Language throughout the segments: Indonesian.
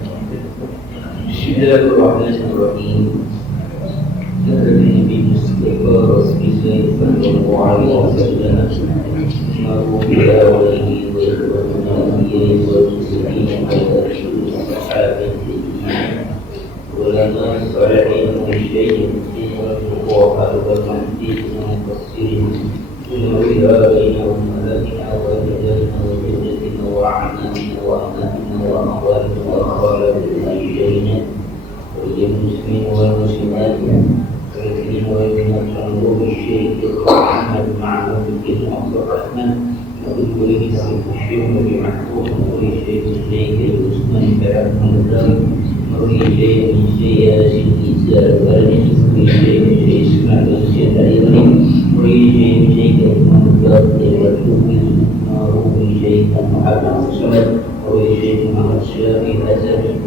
Bismillahirrahmanirrahim. Nabi Mustafa Rasulullah sallallahu alaihi wasallam ma'rufia wa alihi wa sahbihi wa muslimin wa sahabati wa lana salihin wa syai'in wa al-mahdi wa mufassirin wa ilaina wa malaikina wa rijalina wa jinnatina wa a'namina wa a'namina wa akhwalina wa akhwalina والمسلمين والمسلمات والمسلمين والمسلمات والشيخ محمد معروف بن عبد الرحمن وبالكل سيف الشيخ بمحفوظ والشيخ الشيخ عثمان بن حمدان والشيخ سياس الإزار والشيخ الشيخ اسماعيل الشيخ والشيخ محمد والشيخ معروف الشيخ محمد صمد والشيخ محمد شافي الأسد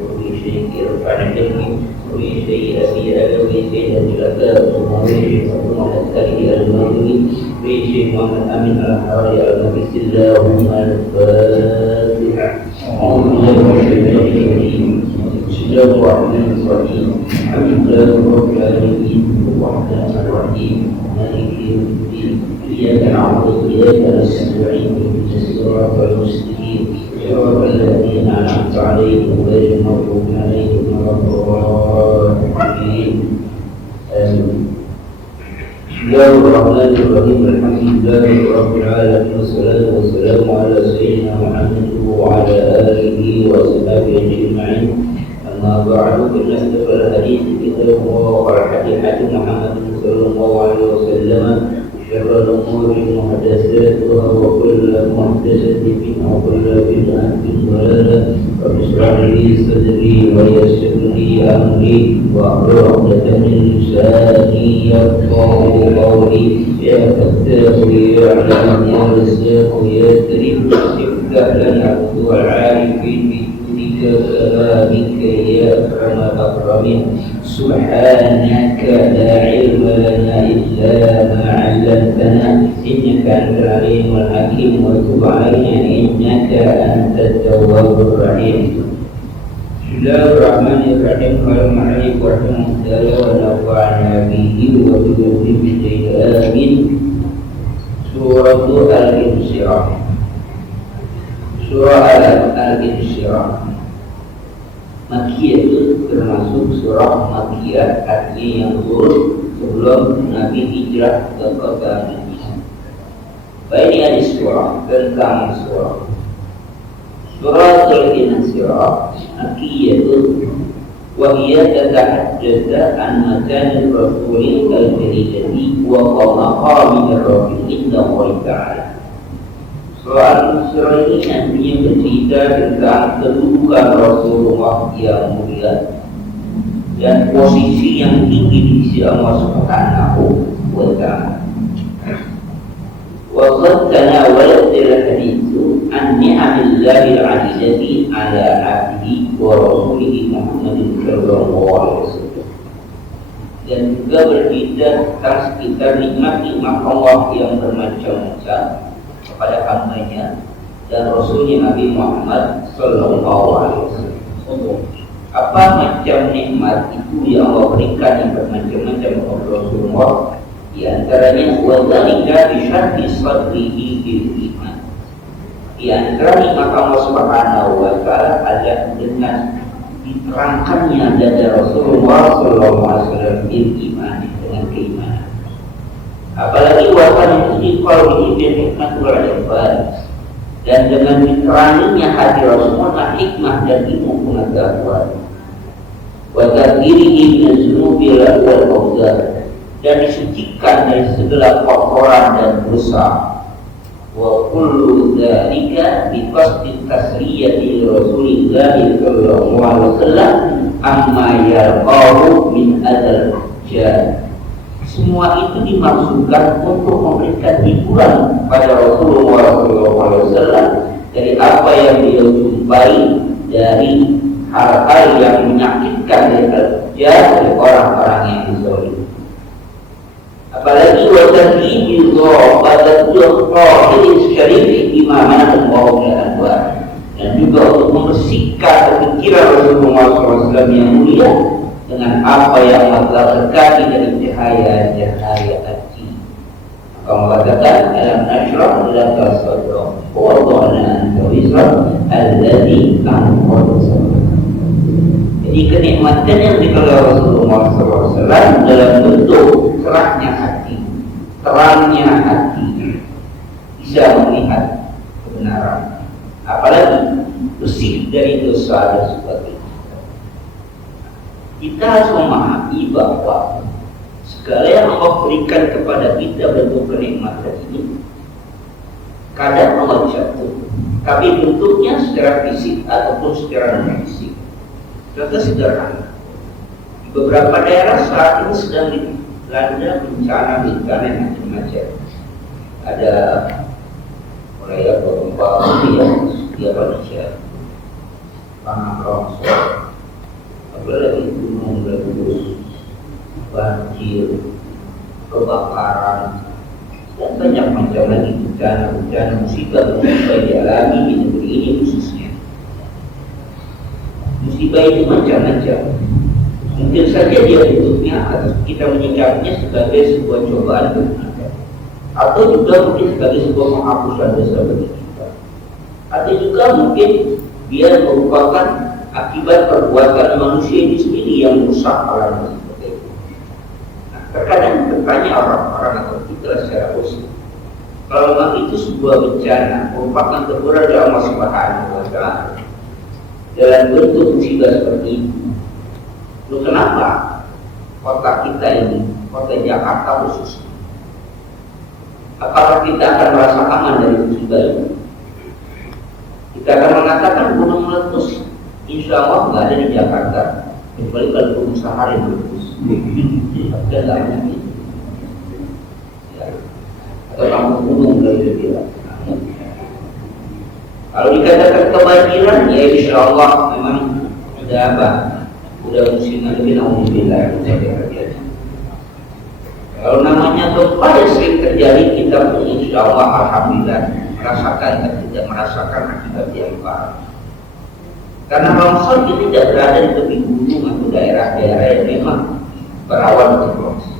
شيء يرفع الجنة وشيء أبي أبوي شيء الجلساء وشيء محمد الثاني الماضي وشيء محمد أمين الحراري المبيس اللهم الفاتحة أعوذ بالله من الشيطان الرجيم بسم الله الرحمن الرحيم الحمد لله رب العالمين الرحمن الرحيم مالك يوم الدين إياك نعبد وإياك نستعين اهدنا الصراط المستقيم صراط الذين أنعمت عليهم غير المغضوب عليهم ولا الضالين آمين. بسم الله الرحمن الرحيم الحمد لله رب العالمين والصلاة والسلام على سيدنا محمد وعلى آله وصحبه أجمعين. أما بعد فإن أصدق الحديث كتاب الله وخير الهدي محمد صلى الله عليه وسلم شر الأمور محدثاتها وكل محدثة بدعة وكل بدعة ضلالة رب اشرح لي صدري ويسر لي أمري واحلل عقدة من لساني يفقهوا قولي يا فتاح يا علام يا رزاق يا كريم افتح لنا أبواب العارفين بجودك كلامك يا أكرم الأكرمين سبحانك لا علم لنا إلا ما علمتنا إنك أنت العليم الحكيم وتب علينا إنك أنت التواب الرحيم. بسم الله الرحمن الرحيم. السلام عليكم ورحمة الله ونفعنا به وبذكره آمين. سورة الانشراح. Surah Al-Insyirah Makkiyah itu termasuk surah Makkiyah, artinya yang turun sebelum Nabi hijrah ke kota Madinah. Ini ada surah tentang surah Al-Insyirah Makkiyah itu wahiyah tatahaddatsa an makan Rasul al-Karimati wa maqami ar-Rasul inna Allah Ta'ala. Soal surah ini nantinya bercerita tentang kedudukan Rasulullah yang mulia dan posisi yang tinggi di sisi Allah Subhanahu wa Ta'ala. Wa qad tanawalat al-haditsu an ni'amillahi al-'azizati 'ala 'abdihi wa rasulihi Muhammadin sallallahu alaihi wasallam. Dan juga bercerita tentang sekitar nikmat-nikmat Allah yang bermacam-macam kepada hambanya dan Rasulnya Nabi Muhammad Sallallahu Alaihi Wasallam. Apa macam nikmat itu yang Allah berikan yang bermacam-macam kepada Rasulullah? Di antaranya wadzalika bisyarti sadrihi bil iman. Di antara nikmat Allah Subhanahu Wa Taala adalah dengan diterangkannya dada Rasulullah Sallallahu Alaihi Wasallam bil iman, dengan keimanan. Apalagi wafat itu kalau ini hikmah wal-ibad dan dengan diteranginya hati Rasulullah hikmah dan ilmu pengetahuan wa tadhirihi min az-zunubi wal awzar dan disucikan dari segala kotoran dan dosa wa kullu dzalika bi qasdi tasliyati Rasulillah sallallahu alaihi wasallam amma yarqahu min adzal jannah. Semua itu dimaksudkan untuk memberikan hiburan pada Rasulullah SAW dari apa yang beliau jumpai dari hal-hal yang menyakitkan dari orang-orang yang zalim. Apalagi wajah ini pada tujuh syarif imamah dan mawabnya anwar dan juga untuk membersihkan pikiran Rasulullah SAW yang mulia dengan apa yang telah berkati dari cahaya-cahaya hati. Maka mengatakan alam nashrah laka sadrak wa wada'na anka wizrak alladzi anqadha sadrak. Jadi kenikmatan yang diberikan Rasulullah SAW dalam bentuk cerahnya hati, terangnya hati, bisa melihat kebenaran, apalagi bersih dari dosa dan sebagainya. Kita harus memahami bahwa segala yang Allah berikan kepada kita bentuk kenikmatan ini kadang Allah jatuh, tapi bentuknya secara fisik ataupun secara non fisik. Contoh sederhana, beberapa daerah saat ini sedang dilanda bencana yang macam-macam. Ada mulai gempa bumi ya, dia Indonesia, tanah longsor, apalagi gunung meletus, banjir, kebakaran, dan banyak macam lagi bencana musibah yang dialami di negeri ini khususnya. Musibah itu macam-macam. Mungkin saja dia bentuknya atau kita menyikapinya sebagai sebuah cobaan bagi, atau juga mungkin sebagai sebuah penghapusan dosa bagi kita, atau juga mungkin dia merupakan akibat perbuatan manusia itu sendiri yang merusak alam seperti itu. Nah, terkadang bertanya orang-orang atau kita secara khusus, kalau memang itu sebuah bencana merupakan teguran dari Allah Subhanahu wa Ta'ala dalam bentuk musibah seperti itu, lalu kenapa kota kita ini, kota Jakarta khususnya, apakah kita akan merasa aman dari musibah ini? Kita akan mengatakan gunung meletus, insya Allah nggak ada di Jakarta, kecuali kalau gunung Sahara yang meletus. Tapi nggak banyak itu. Ya. Atau kampung gunung dari dia. Kalau dikatakan kebanjiran, ya insya Allah memang sudah apa? Sudah musim lagi, alhamdulillah. Kalau namanya gempa yang sering terjadi, kita pun insya Allah alhamdulillah merasakan dan tidak merasakan akibat yang parah. Karena longsor itu tidak berada di tepi gunung atau daerah-daerah yang memang berawan untuk longsor.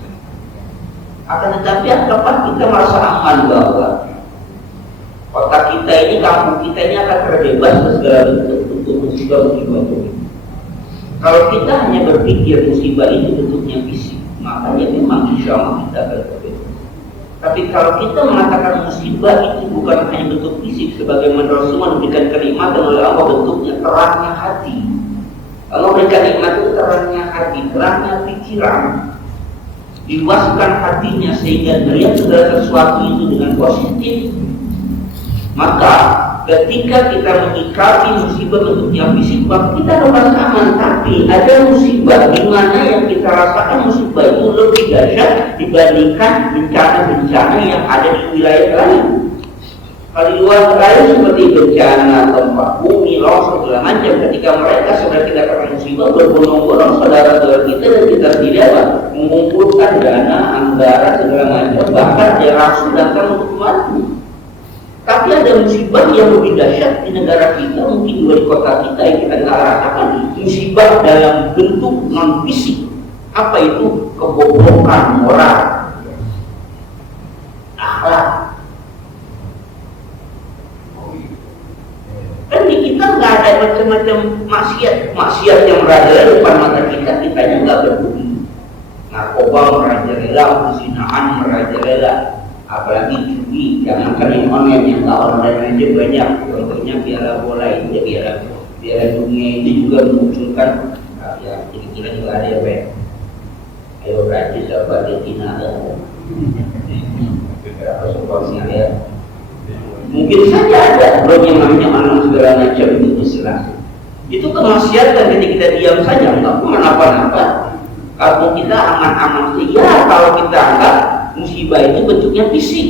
Akan tetapi apakah kita merasa aman bahwa kota kita ini, kampung kita ini akan terbebas dari segala bentuk musibah-musibah itu? Kalau kita hanya berpikir musibah ini bentuknya fisik, makanya memang insya Allah kita akan terbebas. Tapi kalau kita mengatakan musibah itu bukan hanya bentuk fisik, sebagaimana Rasulullah memberikan kenikmatan oleh Allah bentuknya terangnya hati. Allah berikan nikmat itu terangnya hati, terangnya pikiran, diluaskan hatinya sehingga melihat segala sesuatu itu dengan positif. Maka ketika kita menyikapi musibah bentuknya fisik, maka kita merasa aman. Tapi ada musibah di mana yang kita rasakan musibah itu lebih dahsyat dibandingkan bencana-bencana yang ada di wilayah lain. Kalau di luar lain seperti bencana gempa bumi, longsor segala macam, ketika mereka sudah tidak kena musibah, berbondong-bondong saudara-saudara kita dan kita tidak mengumpulkan dana, anggaran segala macam, bahkan dia langsung datang untuk membantu. Tapi ada musibah yang lebih dahsyat di negara kita, mungkin juga di kota kita yang kita tidak rasakan, musibah dalam bentuk non fisik. Apa itu? Kebobrokan moral, akhlak. Kan di kita nggak ada macam-macam maksiat yang merajalela depan mata kita, kitanya nggak peduli. Narkoba merajalela, perzinaan merajalela, apalagi judi, jangankan yang online, yang online aja banyak. Contohnya piala bola itu, ya piala dunia ini juga memunculkan, ya kira-kira juga ada ya Pak. Ayo Prancis atau Argentina ada beberapa supportnya ya. Mungkin saja ada belum yang namanya anak segala macam itu Islam. Itu kemaksiatan ketika kita diam saja, nggak kenapa-napa. Kalau kita aman-aman saja, kalau kita anggap musibah itu bentuknya fisik,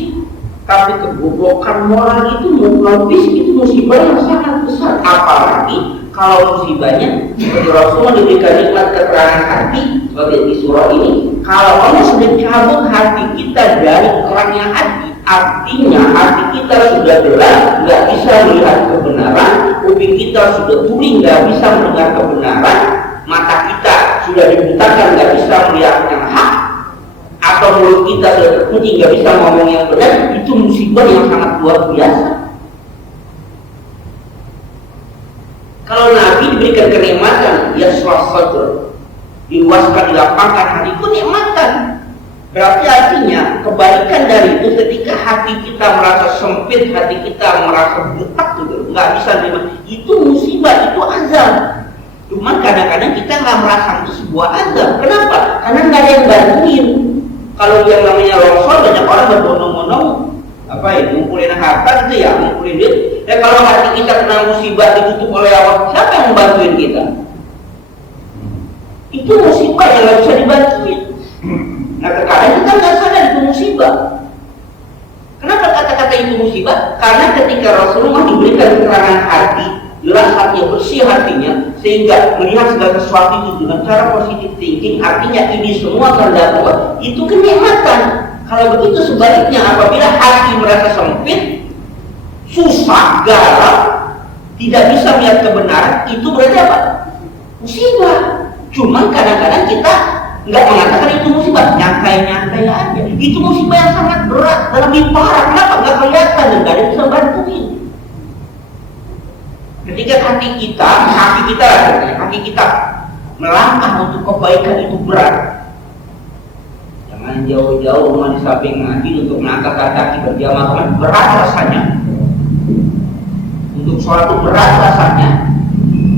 tapi kebobrokan moral itu non fisik, itu musibah yang sangat besar. Apalagi kalau musibahnya seperti Rasulullah diberikan nikmat keterangan hati seperti di surah ini. Kalau Allah sudah cabut hati kita dari terangnya hati, Artinya hati kita sudah gelap, nggak bisa melihat kebenaran, kuping kita sudah tuli, nggak bisa mendengar kebenaran, mata kita sudah dibutakan, nggak bisa melihat yang hak, atau mulut kita sudah terkunci, nggak bisa ngomong yang benar. Itu musibah yang sangat luar biasa. Kalau Nabi diberikan kenikmatan, ya sadr, diluaskan, dilapangkan hati, itu nikmatan. Berarti artinya kebalikan dari itu, ketika hati kita merasa sempit, hati kita merasa butak gitu, nggak bisa terima, itu musibah, itu azab. Cuman kadang-kadang kita nggak merasa itu sebuah azab. Kenapa? Karena nggak ada yang bantuin. Kalau yang namanya longsor, banyak orang berbondong-bondong ngumpulin harta gitu ya, ngumpulin duit. Kalau hati kita kena musibah ditutup oleh Allah, siapa yang membantuin kita? Itu musibah yang nggak bisa dibantuin. Nah, terkadang kita nggak sadar itu musibah. Kenapa kata-kata itu musibah? Karena ketika Rasulullah diberikan keterangan hati, jelas hatinya, bersih hatinya, sehingga melihat segala sesuatu itu dengan cara positif thinking, artinya ini semua kehendak Allah, itu kenikmatan. Kalau begitu sebaliknya, apabila hati merasa sempit, susah, galau, tidak bisa melihat kebenaran, itu berarti apa? Musibah. Cuman kadang-kadang kita nggak mengatakan itu musibah, nyantai-nyantai aja. Itu musibah yang sangat berat dan lebih parah. Kenapa? Nggak kelihatan dan nggak ada yang bisa bantuin. Ketika hati kita melangkah untuk kebaikan itu berat. Jangan jauh-jauh rumah di samping ngaji untuk mengangkat kaki berjamaah, berat rasanya. Untuk sholat itu berat rasanya.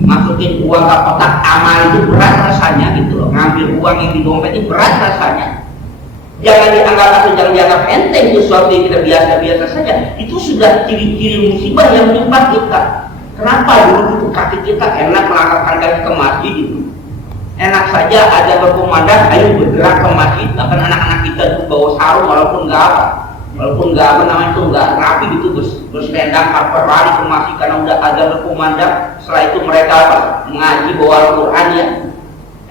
Masukin uang ke kotak amal itu berat rasanya gitu loh. Ngambil uang yang di dompet itu berat rasanya. Jangan dianggap atau jangan dianggap enteng sesuatu yang kita biasa-biasa saja. Itu sudah ciri-ciri musibah yang menimpa kita. Kenapa dulu itu kaki kita enak melangkahkan kaki ke masjid itu? Enak saja ada berkumandang, ayo bergerak ke masjid. Bahkan anak-anak kita itu bawa sarung walaupun nggak namanya itu nggak rapi gitu, bersendang lari ke masjid karena udah ada berkumandang. Setelah itu mereka mengaji bawa Al-Quran ya,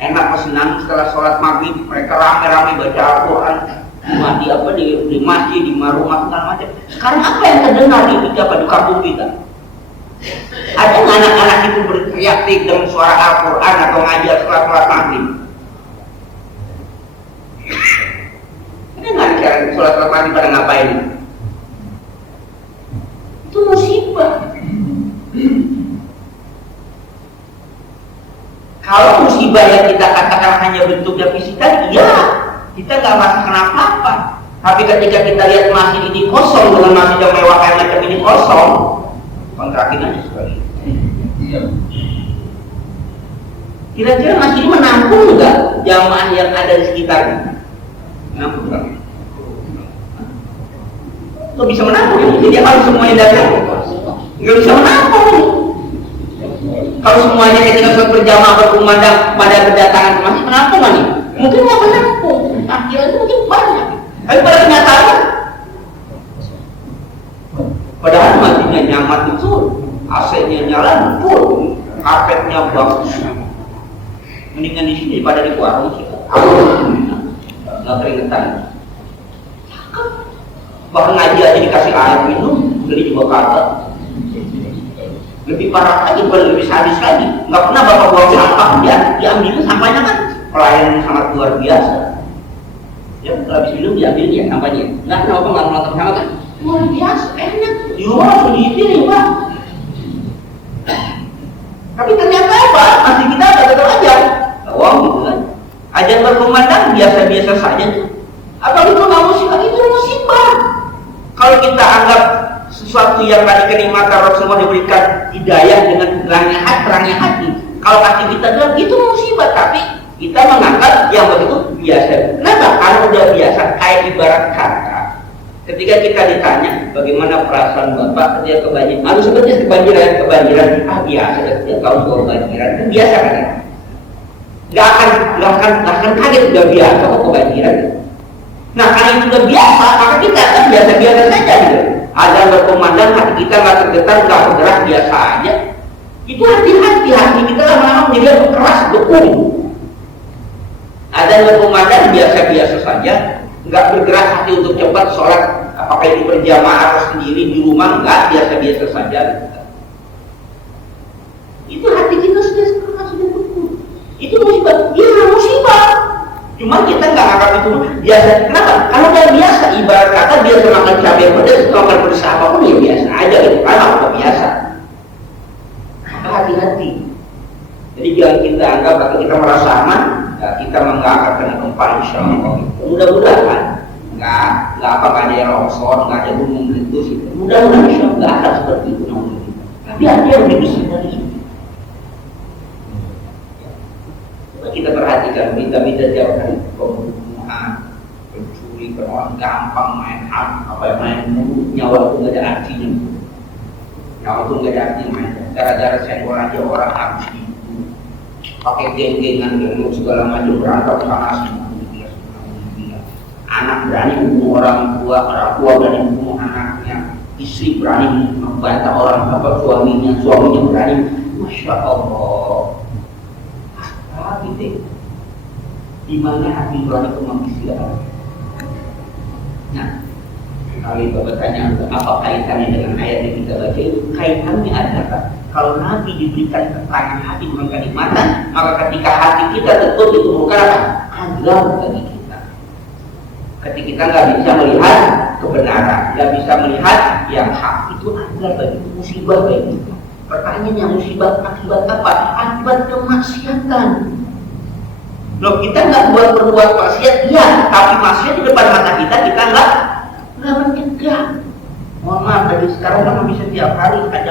enak senang. Setelah sholat maghrib mereka rame-rame baca Al-Quran di masjid, di rumah segala macam. Sekarang apa yang terdengar di kampung kita? Ada nggak anak-anak itu berteriak dengan suara Al-Quran atau ngajar setelah sholat maghrib? Ada nggak sekarang sholat maghrib pada ngapain? Itu musibah. Kalau musibah yang kita katakan hanya bentuknya fisikal, iya, kita nggak merasakan apa-apa. Tapi ketika kita lihat masjid ini kosong dengan masjid yang mewah kayak macam ini kosong, kontrakin aja sekali. Kira-kira masjid ini menampung nggak jamaah yang ada di sekitarnya? Menampung nggak? Kok bisa menampung? Jadi kalau semuanya datang, nggak bisa menampung. Kalau semuanya ketika sholat berjamaah berkumandang pada kedatangan ke masjid, menampung nggak nih? Mungkin nggak menampung. Akhirnya itu mungkin banyak. Tapi pada kenyataan, padahal masjidnya nyaman betul, AC-nya nyala betul, karpetnya bagus. Mendingan di sini daripada di warung sih. Nggak keringetan. Bahkan ngaji aja dikasih air minum, beli juga kagak. Lebih parah lagi, lebih sadis lagi. Nggak pernah bapak buang sampah, diambilin sampahnya kan pelayanan sangat luar biasa. Ya, habis minum diambil ya sampahnya. Nggak kenapa nggak melotong sama kan? Luar biasa, enak. Di rumah langsung diisirin pak. Tapi ternyata apa? Masih kita tetap aja. Wow gitu kan. Ajar berkumandang biasa-biasa saja tuh. Apa itu nggak musibah? Itu musibah. Kalau kita anggap sesuatu yang tadi kenikmatan Rasulullah diberikan hidayah dengan terangnya hati. Kalau hati kita bilang itu musibah, tapi kita menganggap yang begitu biasa. Kenapa? Karena udah biasa. Kayak ibarat kata, ketika kita ditanya bagaimana perasaan bapak ketika kebanjiran, harus sebenarnya kebanjiran, biasa. Setiap tahun kebanjiran itu biasa kan? Nggak akan kaget, udah biasa kok kebanjiran. Nah karena itu udah biasa, maka kita akan biasa-biasa saja gitu. Ada berkumandang, hati kita nggak tergetar, nggak bergerak, biasa aja. Itu hati kita lama-lama menjadi keras, beku. Ada berkumandang biasa-biasa saja, nggak bergerak hati untuk cepat sholat Apakah itu berjamaah atau sendiri di rumah? Enggak, biasa-biasa saja. Itu hati kita sudah beku. Itu musibah. Iya, musibah. Cuma kita nggak anggap itu biasa. Kenapa? Kalau dia biasa, ibarat kata biasa makan cabai pedas, makan pedas apapun ya biasa aja gitu. Karena udah biasa. Hati-hati. Jadi jangan kita anggap atau kita merasa aman, ya kita menganggap kena gempa insya Allah. Mudah-mudahan nggak apa ada yang longsor, nggak ada gunung meletus. Mudah-mudahan insya Allah nggak akan seperti itu. Tapi ada yang lebih besar dari itu. Kita perhatikan berita-berita tiap hari pembunuhan, pencuri, orang gampang main main nyawa itu nggak ada artinya. Nyawa itu nggak ada artinya. Gara-gara senggol aja orang habis itu pakai geng-gengan geng segala macam berantem sana sini. Anak berani membunuh orang tua berani membunuh anaknya, istri berani membantah orang suaminya berani. Masya Allah. Di mana hati nurani itu manusia. Nah, kalau Bapak tanya apa kaitannya dengan ayat yang kita baca itu, kaitannya adalah kalau Nabi diberikan keterangan hati dengan kenikmatan, maka ketika hati kita tertutup itu bukan apa? Azab bagi kita. Ketika kita nggak bisa melihat kebenaran, nggak bisa melihat yang hak, itu azab bagi kita, musibah bagi kita. Pertanyaannya musibah akibat apa? Akibat kemaksiatan. Loh, kita nggak berbuat maksiat, iya, tapi maksiat di depan mata kita nggak mencegah. Mohon maaf, dari sekarang kan bisa tiap hari ada.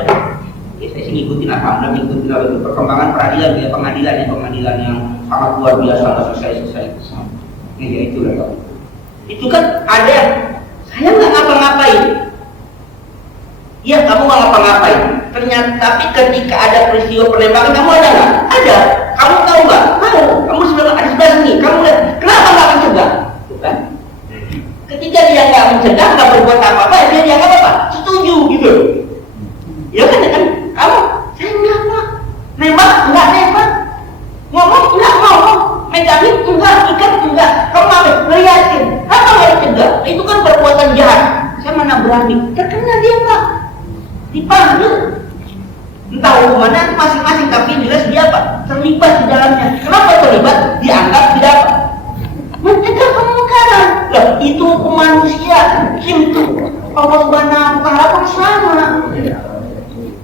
Ya, saya sih ngikutin alhamdulillah perkembangan pengadilan yang sangat luar biasa, nggak selesai. Ya itu lah. Itu kan ada. Saya nggak ngapa-ngapain. Iya, kamu nggak ngapa-ngapain. Ternyata, tapi ketika ada peristiwa penembakan, kamu ada nggak? Ada. Kamu tahu nggak? Tahu. Kamu sudah ada sebelah sini. Kamu lihat. Kenapa nggak mencegah? Bukan? Ketika dia nggak mencegah, nggak berbuat apa-apa, dia nggak apa-apa. Setuju gitu. Ya kan? Kamu, saya nggak apa. Nembak nggak nembak. Ngomong nggak ngomong. Megangin enggak, ikat enggak. Kamu apa? Ngeliatin. Apa nggak dicegah? Itu kan perbuatan jahat. Saya mana berani. Terkena dia nggak? Dipanggil. Entah hukumannya masing-masing, tapi jelas dia apa? Terlibat di dalamnya. Kenapa terlibat? Dianggap tidak apa? Mencegah kemungkaran. Loh, itu hukum manusia. Itu Allah Subhanahu wa Ta'ala sama.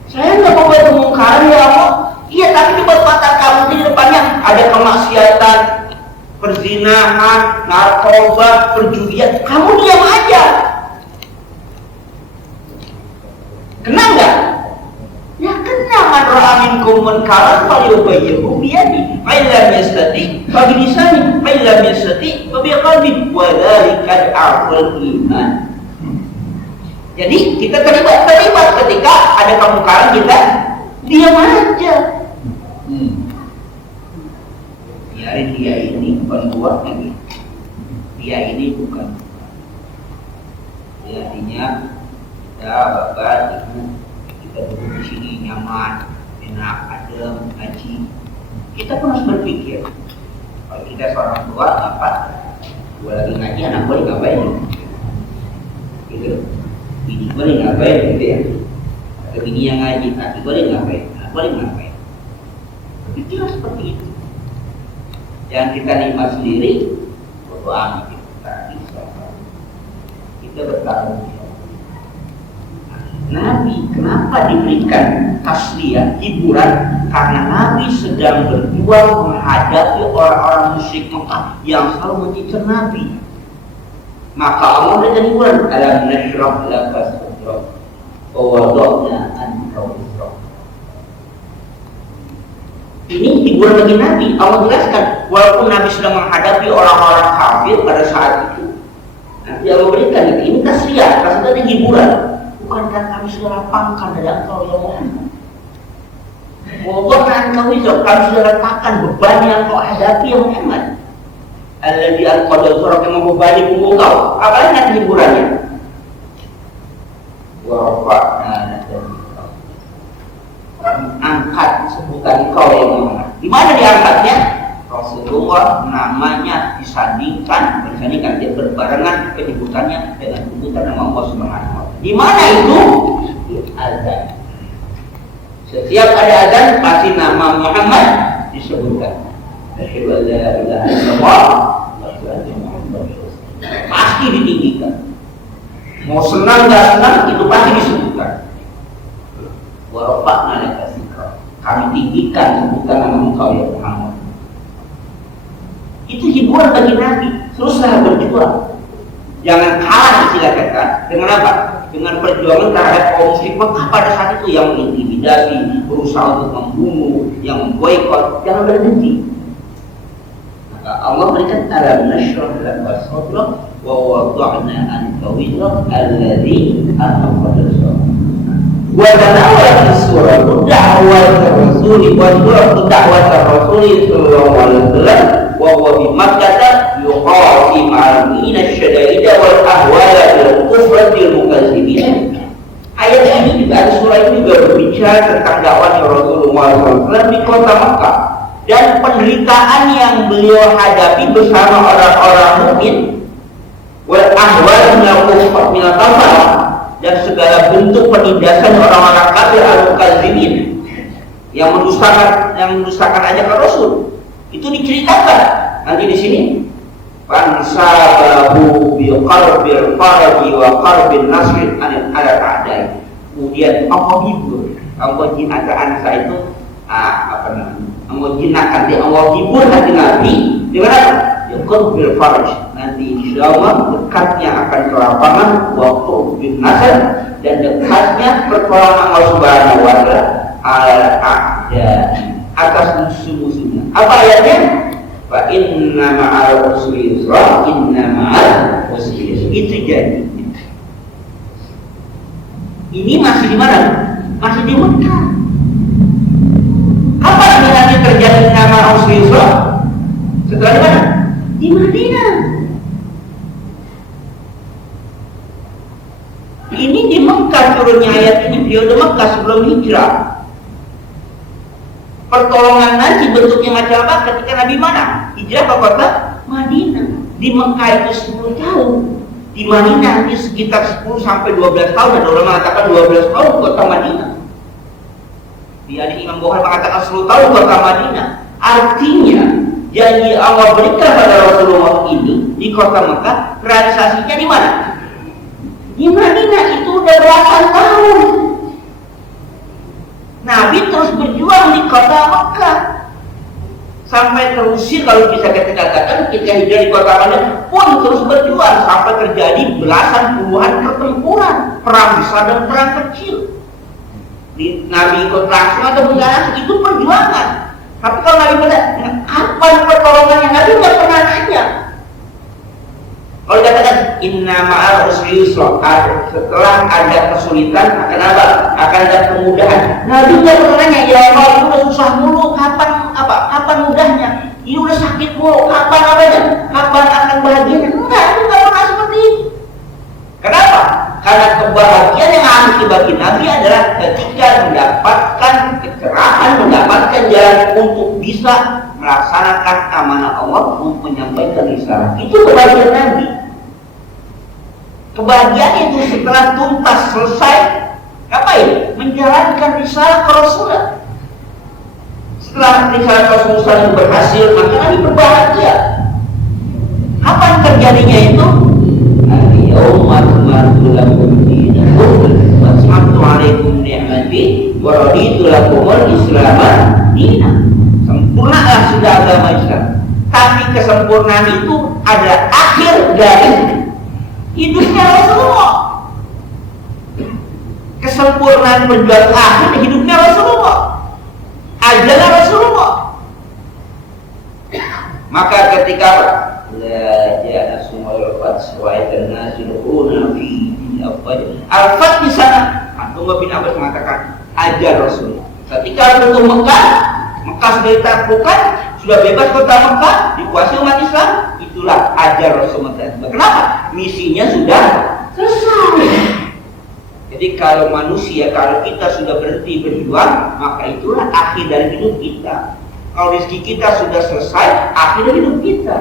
Saya nggak mau buat kemungkaran ya Allah. Iya, tapi di mata kamu di depannya ada kemaksiatan, perzinahan, narkoba, perjudian. Kamu diam aja. Kena nggak? Ya kena. Man ra'a minkum munkaran falyughayyirhu biyadihi, fa illam yastati' fa bilisanihi, fa illam yastati' fa biqalbihi, wa dzalika a'ful iman. Jadi kita terlibat ketika ada kemungkaran, kita diam aja. Biarin dia ini bukan buat lagi. Dia ini bukan. Ya, artinya ya Bapak, Ibu, kita duduk di sini nyaman, enak, adem, ngaji. Kita pun harus berpikir. Kalau kita seorang tua, apa? Gua lagi ngaji, anak boleh ngapain? Gitu. Bini boleh ngapain? Gitu ya. Atau bini yang ngaji, laki boleh ngapain? Anak boleh ngapain? Berpikirlah seperti itu. Yang kita nikmat sendiri, berdoa kita bisa. Kita bertanggung jawab. Nabi kenapa diberikan tasliyah, hiburan? Karena Nabi sedang berjuang menghadapi orang-orang musyrik Mekah yang selalu mencintai Nabi. Maka Allah berikan hiburan. Alam nashrah laka sadrak wa wada'na anka wizrak. Ini hiburan bagi Nabi. Allah jelaskan, walaupun Nabi sedang menghadapi orang-orang kafir pada saat itu, nanti Allah berikan ini tasliyah, maksudnya hiburan. Bukankah kami sudah lapangkan dada engkau ya Muhammad? Wada'na anka wizrak, kami sudah letakkan beban yang kau hadapi ya Muhammad. Alladzi anqadha dhahrak, yang membebani punggung kau. Apalagi nanti hiburannya? Wa rafa'na laka dzikraka. Angkat sebutan kau yang Muhammad. Di mana diangkatnya? Rasulullah namanya disandingkan misalnya dia berbarengan penyebutannya dengan penyebutan nama Allah Subhanahu wa taala. Di mana itu? Di azan. Setiap ada azan pasti nama Muhammad disebutkan. Asyhadu an la ilaha illallah wa asyhadu anna Muhammadar Rasulullah. Pasti ditinggikan. Mau senang nggak senang itu pasti disebutkan. Wa rafa'na laka dzikrak. Kami tinggikan sebutan nama Engkau ya Muhammad. Itu hiburan bagi Nabi. Teruslah berjuang. Jangan kalah istilah kata. Dengan apa? Dengan perjuangan terhadap kaum musyrik Mekah pada saat itu yang mengintimidasi, berusaha untuk membunuh, yang memboikot. Jangan berhenti. Maka Allah berikan alam nashrah laka sadrak wa wada'na anka wizrak alladzi anqadha dhahrak. Wa tanawwalat surah da'wat rasul wa surah da'wat rasul sallallahu alaihi wasallam wa huwa bi Makkah yuqati ma'al asy-syada'ida wal ahwala bil kufratil mukazzibin. Ayat ini juga ada surah ini juga berbicara tentang dakwahnya Rasulullah SAW di kota Makkah dan penderitaan yang beliau hadapi bersama orang-orang mukmin wal ahwal min al-kufar dan segala bentuk penindasan orang-orang kafir al-mukazzibin yang mendustakan ajakan Rasul. Itu diceritakan nanti di sini. Fansabahu biqarbil faraji wa qarbil nasri ala ta'dai. Kemudian Allah hibur. Allah jinakkan itu Allah jinakkan dia Allah hibur hati Nabi dengan apa? Biqarbil faraj. Nanti insyaallah dekatnya akan kelapangan waktu bin nasr dan dekatnya pertolongan Allah Subhanahu wa taala ala atas musuh-musuhnya. Apa ayatnya? Fa inna ma'al usri yusra, inna ma'al usri yusra. Itu jadi. Ini masih di mana? Masih di Mekah. Kapan ini nanti terjadi nama usri yusra? Setelah di mana? Di Madinah. Ini di Mekah turunnya ayat ini, periode Mekah sebelum hijrah. Pertolongan nanti bentuknya macam apa ketika Nabi mana? Hijrah ke kota Madinah. Di Mekah itu 10 tahun. Di Madinah itu sekitar 10 sampai 12 tahun. Ada orang mengatakan 12 tahun kota Madinah. Di hadis Imam Bukhari mengatakan 10 tahun kota Madinah. Artinya janji Allah berikan pada Rasulullah ini di kota Mekah, realisasinya di mana? Di Madinah. Itu udah belasan tahun. Nabi terus berjuang di kota Mekah sampai terusir, kalau bisa kita katakan ketika hijrah di kota Madinah pun terus berjuang sampai terjadi belasan puluhan pertempuran, perang besar dan perang kecil. Nabi ikut langsung atau enggak langsung itu perjuangan. Tapi kalau Nabi bertanya kapan pertolongannya, Nabi nggak pernah nanya. Kalau dikatakan inna ma'al usri yusra, setelah ada kesulitan akan apa? Akan ada kemudahan. Nabi nggak pernah nanya, ya Allah itu udah susah mulu, kapan mudahnya? Ini udah sakit mulu, kapan apanya? Kapan akan bahagianya? Enggak, itu nggak pernah seperti itu. Kenapa? Karena kebahagiaan yang harus dibagi Nabi adalah ketika mendapatkan kecerahan, mendapatkan jalan untuk bisa melaksanakan amanah Allah untuk menyampaikan risalah. Itu kebahagiaan Nabi. Kebahagiaan itu setelah tuntas selesai, ngapain? Menjalankan risalah ke Rasulullah. Setelah risalah Rasulullah itu berhasil, maka Nabi berbahagia. Kapan terjadinya itu? Al-yawma akmaltu lakum dinakum wa atmamtu alaikum ni'mati wa raditu lakumul Islam dinan. Sempurnalah sudah agama Islam. Tapi kesempurnaan itu adalah akhir dari hidupnya Rasulullah. Kesempurnaan berjuang akhir hidupnya Rasulullah, ajaran Rasulullah. Maka ketika la ja'a sumul fath wa yatanaziluna fi al-fath di sana, Abdullah bin Abbas mengatakan ajar Rasulullah. Ketika bentuk Mekah sudah ditaklukkan, sudah bebas kota Mekah, dikuasai umat Islam, itulah ajar Rasulullah. Kenapa? Misinya sudah selesai. Jadi kalau manusia, kalau kita sudah berhenti berjuang, maka itulah akhir dari hidup kita. Kalau rezeki kita sudah selesai, akhir dari hidup kita.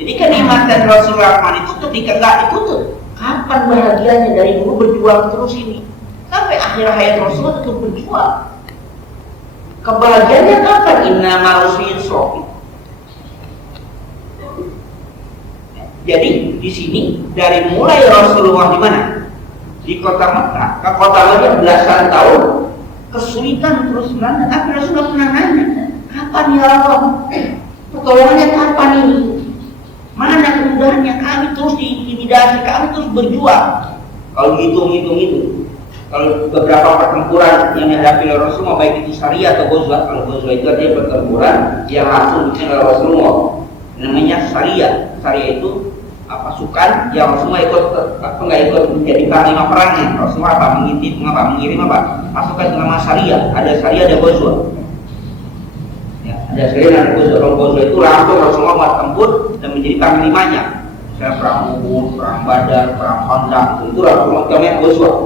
Jadi kenikmatan Rasulullah Rahman itu ketika nggak ditutup, kapan bahagianya dari dulu berjuang terus ini sampai akhir hayat Rasulullah tetap berjuang. Kebahagiaannya kapan? Inna ma'usri yusra. Jadi di sini dari mulai Rasulullah di mana? Di kota Mekah ke kota Madinah belasan tahun kesulitan terus melanda. Tapi Rasulullah pernah nanya, kapan ya Allah? Pertolongannya kapan ini? Mana kemudahannya? Kami terus diintimidasi, kami terus berjuang. Kalau hitung-hitung itu, kalau beberapa pertempuran yang dihadapi oleh Rasulullah, baik itu syariah atau ghazwah. Kalau ghazwah itu artinya pertempuran yang langsung dipimpin oleh Rasulullah, namanya syariah. Syariah itu pasukan yang Rasulullah nggak ikut menjadi panglima perangnya. Rasulullah mengirim pasukan itu nama syariah. Ada syariah, ada ghazwah. Ya, ada syariah, ada ghazwah. Kalau ghazwah itu langsung Rasulullah buat tempur dan menjadi panglimanya. Misalnya perang Uhud, perang Badar, perang Khandaq, itu Rasulullah namanya ghazwah.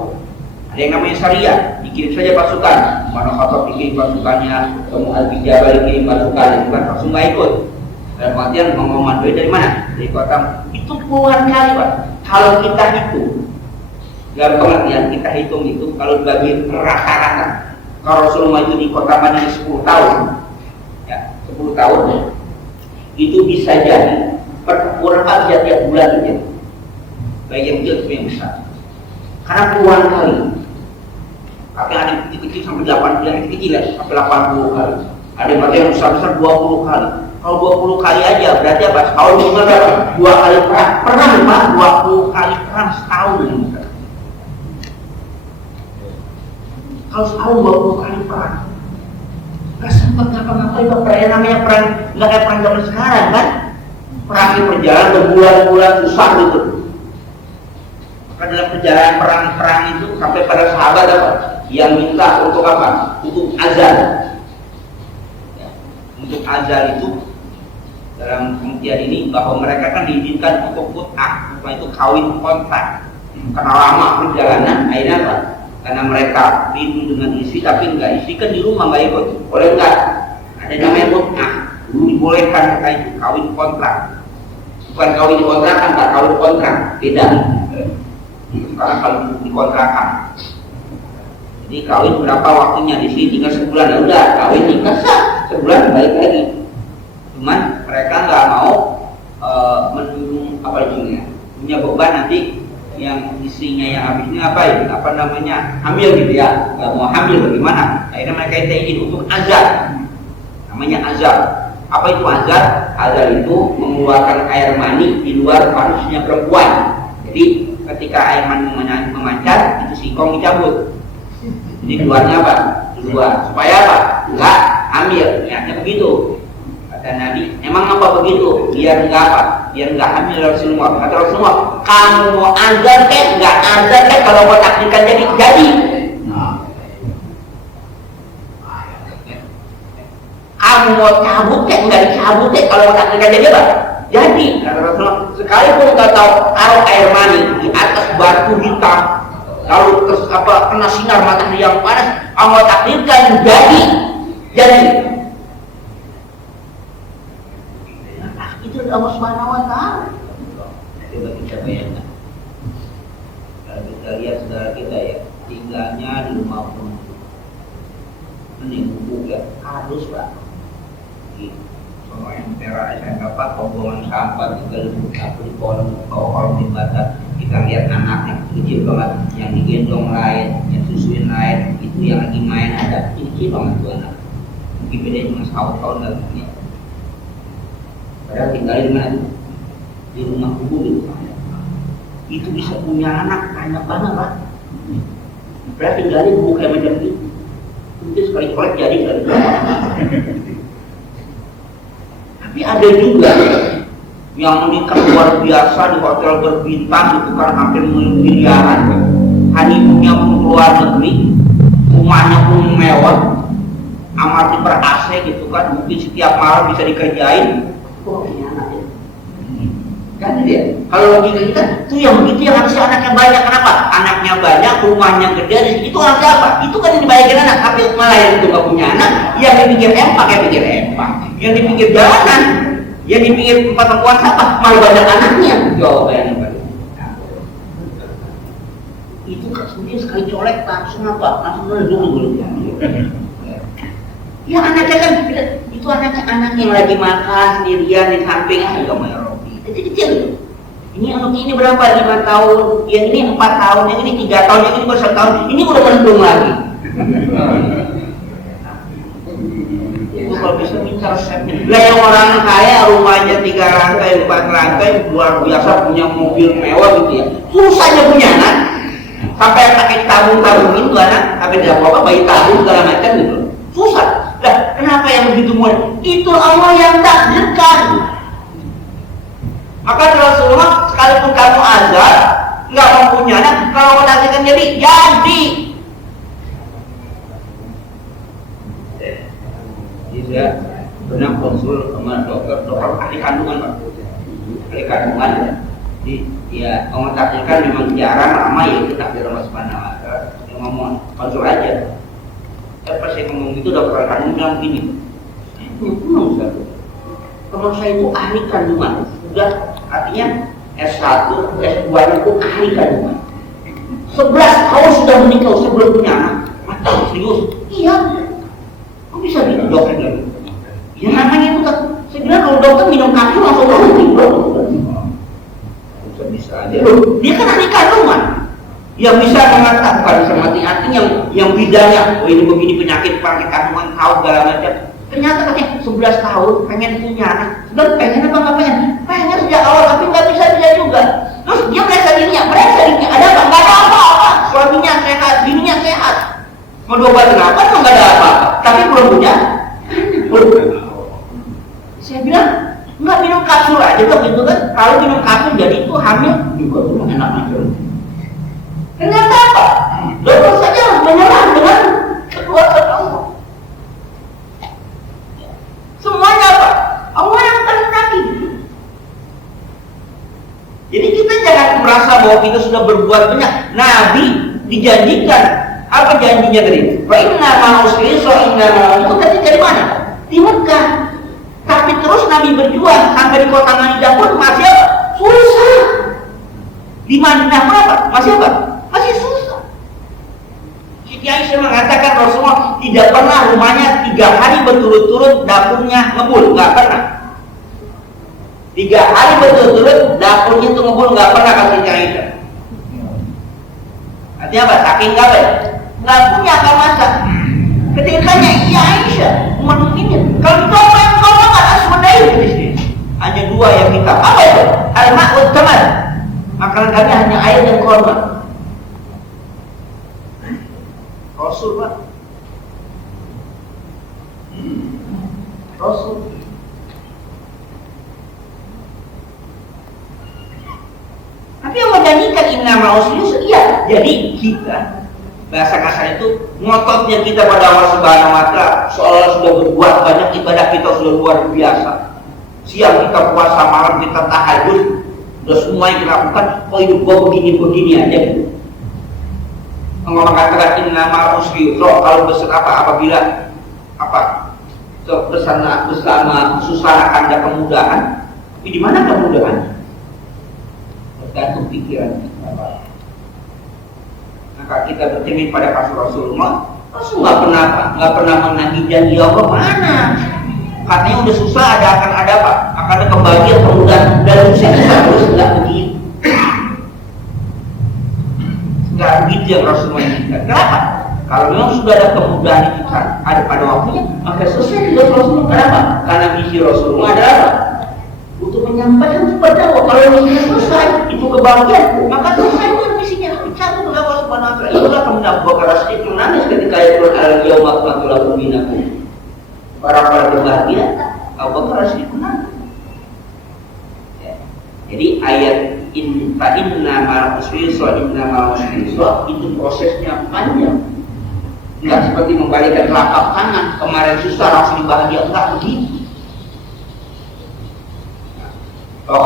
Ada yang namanya syariah, dikirim saja pasukan. Umar bin Khattab dikirim pasukannya, Mu'adz bin Jabal dikirim pasukannya, bukan Rasulullah ikut. Dan artian mengomandoi dari mana? Dari kota. Itu puluhan kali, Pak. Kalau kita hitung, dalam pengertian kita hitung itu, kalau bagi rata-rata, kalau Rasulullah itu di kota Madinah 10 tahun, ya 10 tahun, itu bisa jadi pertempuran aja tiap bulan gitu. Baik yang kecil maupun yang besar. Karena puluhan kali. Tapi ada yang kecil-kecil sampai 80, yang kecil ya, sampai 80 kali. Ada yang besar-besar 20 kali. Kalau 20 kali aja berarti apa? Setahun cuma berapa? 2 kali perang. Pernah Pak 20 kali perang setahun ini. Kalau setahun 20 kali perang, nggak sempat ngapa-ngapain Pak. Perang namanya perang nggak kayak perang zaman sekarang kan? Perangnya berjalan berbulan-bulan susah gitu. Maka dalam perjalanan perang itu sampai pada sahabat apa? Yang minta untuk apa? Untuk azan. Ya, untuk azan itu dalam pengertian ini bahwa mereka kan diizinkan untuk mut'ah, itu kawin kontrak. Karena lama perjalanan, akhirnya apa? Karena mereka rindu dengan istri tapi enggak, istri kan di rumah enggak ikut, boleh enggak? Ada namanya mut'ah, dulu dibolehkan mereka itu kawin kontrak. Bukan kawin kontrakan, Pak, kawin kontrak beda. Sekarang kalau dikontrakan, jadi kawin berapa waktunya di sini tinggal sebulan, ya udah kawin nikah sah, sebulan balik lagi. Cuman mereka nggak mau punya beban nanti yang istrinya yang habisnya apa namanya hamil gitu ya, nggak mau hamil bagaimana? Akhirnya mereka izin untuk azar, namanya azar. Apa itu azar? Azar itu mengeluarkan air mani di luar panusnya perempuan. Jadi ketika air mani memancar, itu singkong dicabut. Jadi keluarnya apa? Keluar. Supaya apa? Enggak hamil. Niatnya begitu. Kata Nabi, emang apa begitu? Biar enggak apa? Biar enggak hamil Rasulullah. Kata Rasulullah, kamu mau azar enggak azar kalau mau takdirkan jadi. Kamu mau cabut enggak dicabut kalau mau takdirkan jadi apa? Jadi, kata Rasulullah, sekalipun kau tahu taruh air mani di atas batu hitam, lalu terus kena sinar matahari yang panas, kamu takdirkan jadi. Nah, itu Allah Subhanahu Wa Taala. Coba kita bayangkan, kalau kita lihat saudara kita ya, tinggalnya di rumah pun, ini bubuk ya, harus Pak. Kalau yang merah saya dapat pembuangan sampah tinggal di kolong di batas, kita lihat anaknya kecil banget, yang digendong lain, yang susuin lain, itu yang lagi main ada kecil banget tuh anak, mungkin beda cuma setahun lagi. Padahal tinggal di mana? Di rumah kubu itu bisa punya anak banyak banget Pak. Padahal tinggal di kubu kayak macam itu, mungkin sekali kolek jadi dari Tapi ada juga yang menikah luar biasa di hotel berbintang itu kan hampir miliaran, honeymoonnya pun keluar negeri, rumahnya pun mewah, amat ber AC gitu kan, mungkin setiap malam bisa dikerjain. Oh ini anaknya, kan dia. Kalau logika kita tuh yang begitu yang harusnya anaknya banyak. Kenapa? Anaknya banyak, rumahnya gede, itu harusnya apa? Itu kan yang dibayarin anak, tapi malah yang itu nggak punya anak, yang dipikir empak, yang dipikir jalanan. Yang dipikir 4 perempuan siapa? Malah banyak anaknya. Jawabannya Pak. Itu kan sendiri sekali colek langsung apa? Langsung dulu. Ya anaknya kan itu anak yang lagi makan sendirian di samping ya Robi. Kecil. Ini anak ini berapa? 5 tahun, yang ini 4 tahun, yang ini 3 tahun, yang ini baru 1 tahun. Ini udah melendung lagi. Itu kalau bisa minta resepnya. Lah yang orang kaya rumahnya 3 lantai, 4 lantai, luar biasa punya mobil mewah gitu ya. Susahnya punya anak. Sampai pakai tabung-tabungin tuh anak, sampai tidak apa-apa bayi tabung segala macam gitu. Susah. Nah, kenapa yang begitu mulia? Itu Allah yang takdirkan. Maka Rasulullah sekalipun kamu azab, nggak mempunyai anak, kalau menakdirkan jadi. Bisa benar konsul sama dokter ahli kandungan Pak. Ahli kandungan ya Allah takdirkan memang jarang lama ya itu takdir Allah Subhanahu wa taala. Yang ngomong konsul aja. Pas saya ngomong itu dokter kandungan bilang gini, kalau saya itu ahli kandungan, sudah artinya S1, S2 itu ahli kandungan. 11 tahun sudah menikah sebelum punya anak. Mantap, serius? Iya. Kok bisa gitu dokter? Ya namanya itu kan. Saya bilang kalau dokter minum kapsul langsung berhenti. Bisa aja. Dia kan ahli kandungan. Yang bisa mengatakan sama hati yang bidangnya, oh ini begini penyakit kandungan tahu segala macam. Ternyata katanya 11 tahun pengen punya anak. Sudah pengen apa nggak pengen? Pengen sejak awal tapi nggak bisa juga. Terus dia merasa dirinya ada apa? Nggak ada apa-apa. Suaminya sehat, bininya sehat. Mau diobatin apa? Nggak ada apa-apa. Tapi belum punya. Saya bilang nggak minum kapsul aja tuh gitu kan. Kalau minum kapsul jadi itu hamil juga tuh enak aja. Ternyata apa? Dokter saja menyerah dengan kekuatan Allah. Semuanya apa? Allah yang terkaki. Jadi kita jangan merasa bahwa kita sudah berbuat banyak. Nabi dijanjikan apa janjinya tadi? Fa inna ma'usri itu tadi dari mana? Di Mekah. Tapi terus Nabi berjuang sampai di kota Madinah pun masih apa? Susah. Di Madinah pun apa? Masih apa? Masih susah. Siti Aisyah mengatakan Rasulullah tidak pernah rumahnya 3 hari berturut-turut dapurnya ngebul, nggak pernah. 3 hari berturut-turut dapurnya itu ngebul, nggak pernah kata Siti Aisyah. Artinya apa? Saking nggak apa? Nggak punya akal masak. Ketika tanya, iya Aisyah, umat mukminin, kalau kita main korban ada sumber di sini. Hanya 2 yang kita. Apa itu? Al-ma' wa tamar. Makanan kami hanya air dan korban. Rasul Pak. Rasul. Tapi yang menjanjikan inna ma'usri iya. Jadi kita bahasa kasar itu ngototnya kita pada Allah Subhanahu wa taala seolah sudah berbuat banyak ibadah kita sudah luar biasa. Siang kita puasa, malam kita tahajud, sudah semua yang kita lakukan. Oh hidup gua begini aja. Allah mengatakan inna ma'usri yusra, kalau apabila bersama susah akan ada kemudahan. Tapi di mana kemudahan? Tergantung pikiran kita. Maka kita bercermin pada kasus Rasulullah. Rasul nggak pernah menagih janji Allah mana? Katanya udah susah akan ada apa? Akan ada kebahagiaan kemudahan dan usia terus nggak begitu. Nggak begitu yang Rasulullah inginkan. Kenapa? Kalau memang sudah ada kemudahan itu ada pada waktunya, maka selesai tugas Rasulullah. Kenapa? Karena misi Rasulullah adalah apa? Untuk menyampaikan kepada Allah. Kalau misinya selesai, itu kebahagiaan, maka selesai dengan misinya. Dicabut oleh Allah Subhanahu wa taala. Itulah kemudian Abu Bakar As-Siddiq menangis ketika ayat Quran al-yauma akmaltu lakum dinakum. Para berbahagia, Abu Bakar As-Siddiq menangis. Jadi ayat inna ma'usri yusra itu prosesnya panjang. Enggak seperti membalikkan telapak tangan, kemarin susah langsung dibahagia, enggak begitu. Wa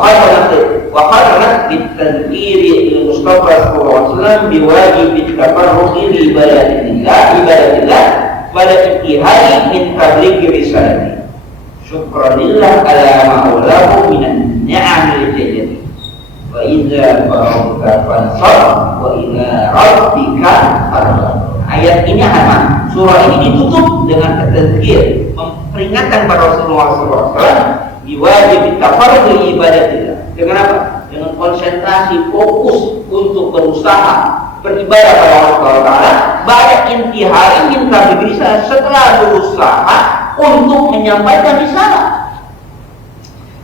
qala bitadbiri al-Mustafa sallallahu alaihi wasallam biwajib tafarruqi li ibadatillah wa la ibtihali min tablighi risalati. syukranillah ala ma'ulahu minan ni'amil jajati. Wa idza faragta fansab wa ila rabbika farghab. Ayat ini apa? Surah ini ditutup dengan tadzkir, memperingatkan pada Rasulullah SAW diwajib tafarruq ibadatillah. Dengan apa? Dengan konsentrasi, fokus untuk berusaha beribadah pada Allah Taala. Ba'da intihai min tablighisa, setelah berusaha untuk menyampaikan risalah.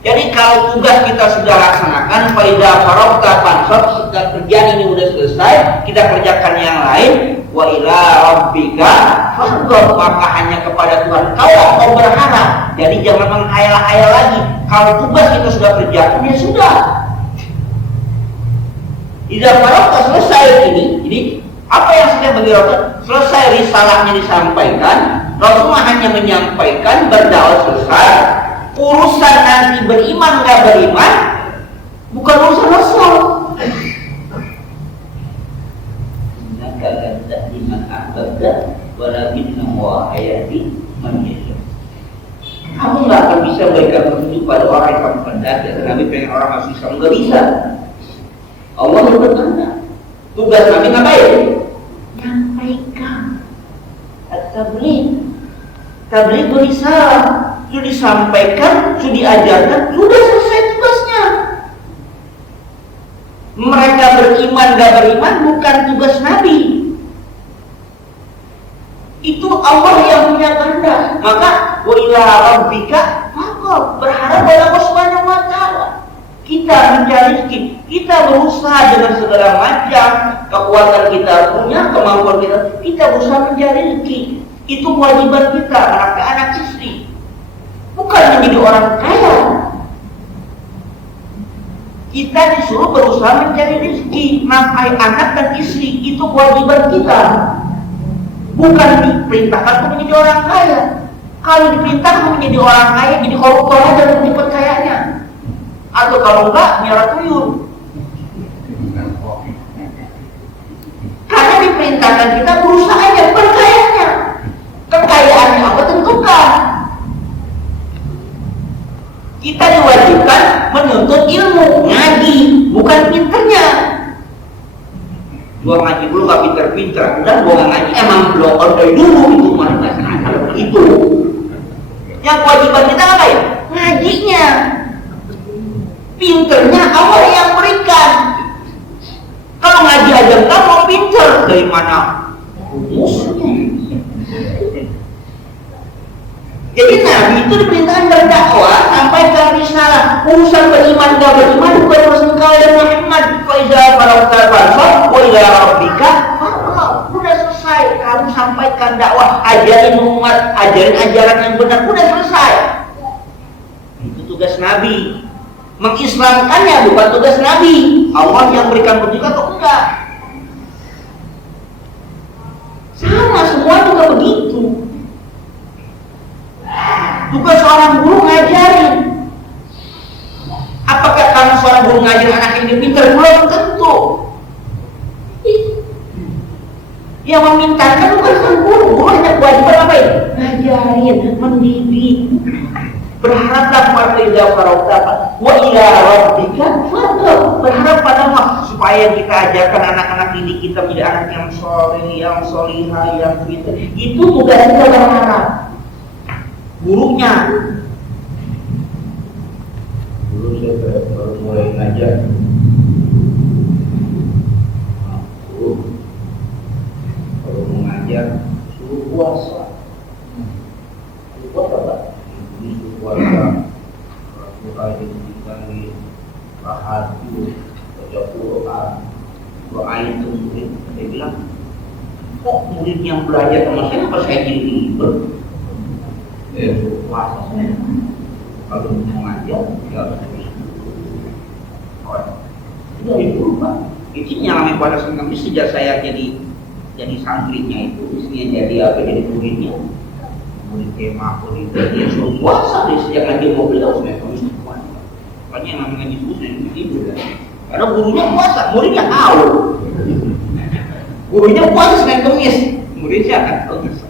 Jadi kalau tugas kita sudah laksanakan, faida faragta fansab, sudah kerjaan ini sudah selesai, kita kerjakan yang lain, wa ila rabbika farghab, maka hanya kepada Tuhan kau berharap. Jadi jangan menghayal-hayal lagi. Kalau tugas kita sudah kerjakan, ya sudah. Idza faragta, selesai ini. Jadi apa yang sudah bagi Rasul? Selesai risalahnya disampaikan, Rasulullah hanya menyampaikan, berdakwah selesai. Urusan nanti beriman nggak beriman bukan urusan Rasul. Innaka tahdiman ahbabta walakinna wa ayati man yasha. Kamu nggak akan bisa berikan petunjuk pada orang yang kamu kehendaki. Nabi pengen orang masuk Islam, nggak bisa. Allah bertanya, tugas Nabi ngapain? Nyampaikan. Tabligh berisalah. Sudah disampaikan, sudah diajarkan, sudah selesai tugasnya. Mereka beriman gak beriman bukan tugas Nabi. Itu Allah yang punya kehendak. Maka wa ila rabbika farghab, berharap pada Allah Subhanahu wa taala. Kita mencari rezeki, kita berusaha dengan segala macam kekuatan kita punya, kemampuan kita berusaha mencari rezeki. Itu kewajiban kita, anak istri. Bukan menjadi orang kaya. Kita disuruh berusaha mencari rezeki, nafkahi anak dan istri, itu kewajiban kita. Bukan diperintahkan untuk menjadi orang kaya. Kalau diperintahkan menjadi orang kaya, jadi koruptor aja dan cepat kayanya. Atau kalau enggak, miara tuyul. Karena diperintahkan kita berusaha aja berkayanya. Kekayaannya apa tentukan. Kita diwajibkan menuntut ilmu, ngaji, bukan pinternya. Gua ngaji dulu gak pinter-pinter, udah gua ngaji emang belum dari dulu itu mana kalau begitu. Yang kewajiban kita apa ya? Ngajinya. Pinternya Allah yang berikan. Kalau ngaji aja enggak mau pinter, dari mana rumusnya? Jadi Nabi itu diperintahkan berdakwah sampai ke risalah. Urusan beriman gak beriman bukan urusan kalian Muhammad. Fa iza faragta fansab wa ila rabbika farghab. Udah selesai, kamu sampaikan dakwah, ajarin umat, ajarin ajaran yang benar, udah selesai. Itu tugas Nabi. Mengislamkannya bukan tugas Nabi. Allah yang berikan petunjuk atau enggak? Sama, semua juga begitu. Tugas seorang guru ngajarin. Apakah karena seorang guru ngajarin anak yang pintar? Belum tentu. Yang memintakan bukan sang guru. Guru hanya kewajiban apa ya? Ngajarin, mendidik. Berharaplah pada idza faragta wa ila rabbika farghab. Berharap pada Allah supaya kita ajarkan anak-anak didik kita menjadi anak yang soleh, yang solihah, yang pintar. Itu tugas kita berharap. Gurunya dulu saya baru mulai ngajar guru kalau mau ngajar suruh puasa Pak, ini suruh puasa Al-Quran ditinggali tahajud baca Quran doa itu murid. Saya bilang kok murid yang belajar sama saya apa saya jadi ribet? Suruh puasa saya. Kalau mau ngajar, ya harus dari dulu Pak. Itu yang namanya pada senang sejak saya jadi santrinya itu, istrinya jadi apa? Jadi muridnya. Murid kemah, murid dia suruh puasa dia sejak ngaji mau beliau saya kami semua. Makanya yang namanya ngaji terus dan tidur kan. Karena gurunya puasa, muridnya haul. Gurunya puasa Senin Kemis, muridnya akan terus.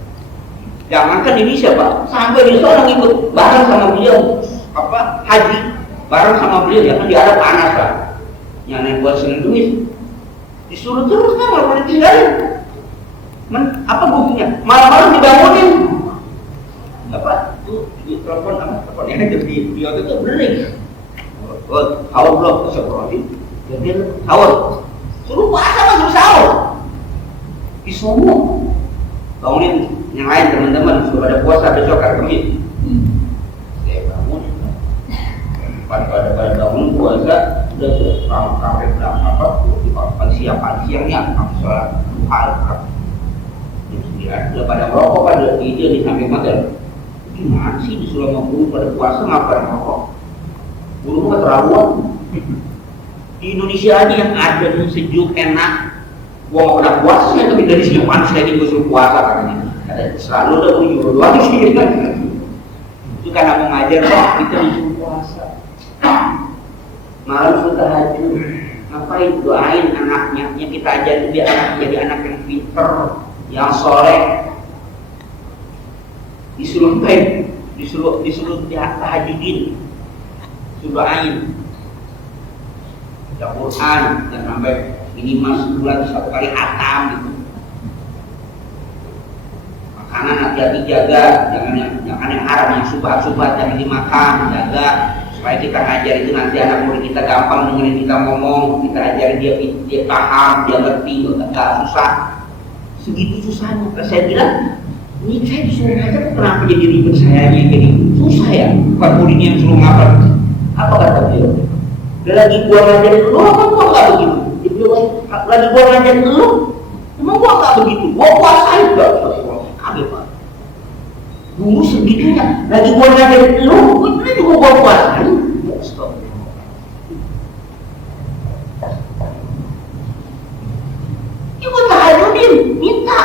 Jangankan di Indonesia Pak, sampai di sana ikut bareng sama beliau haji, bareng sama beliau ya kan di Arab panas Pak, yang naik buat seneng duit, disuruh terus kan malah ditinggalin. Apa buktinya? Malam-malam dibangunin. Apa? Di telepon teleponnya di beliau itu bering. Sahur belum? Seperti jadi sahur. Suruh puasa masuk sahur. Disuruh bangunin yang lain teman-teman sudah pada puasa besok hari Kamis. Saya bangun. Pada bangun puasa udah sampai berapa? Siangnya sholat duha. Udah pada merokok pada ide di samping mata. Gimana sih disuruh sama guru pada puasa ngapain merokok? Guru mah keterlaluan. Di Indonesia aja yang ada sejuk enak, gua nggak pernah puasa tapi dari sini panas lagi gua suruh puasa katanya. Selalu ada ujuk doang sih. Itu karena mau ngajar kok kita disuruh puasa. Malam sudah tahajud, ngapain doain anaknya? Yang kita ajar itu biar anak jadi anak yang pinter, yang soleh. Disuruh baik, disuruh tahajudin, doain. Baca Quran dan sampai minimal sebulan 1 kali hatam gitu. Makanan hati-hati jaga, jangan yang haram, yang subhat-subhat jangan dimakan, jaga supaya kita ngajar itu nanti anak murid kita gampang dengerin kita ngomong, kita ajarin dia paham, dia ngerti, nggak susah. Segitu susahnya. Saya bilang, ini saya disuruh ngajar kenapa jadi ribet sayanya jadi susah ya? Bukan muridnya yang suruh ngapal. Apa kata beliau? Lagi gua ngajarin lu, apa gua nggak begitu? Lagi gua ngajarin lu, emang gua nggak begitu? Gua puasain gak? Kaget Pak. Dulu segitunya, lagi gua ngajarin lu, itu juga gua puasain. Stop. Ya gua tahajudin, minta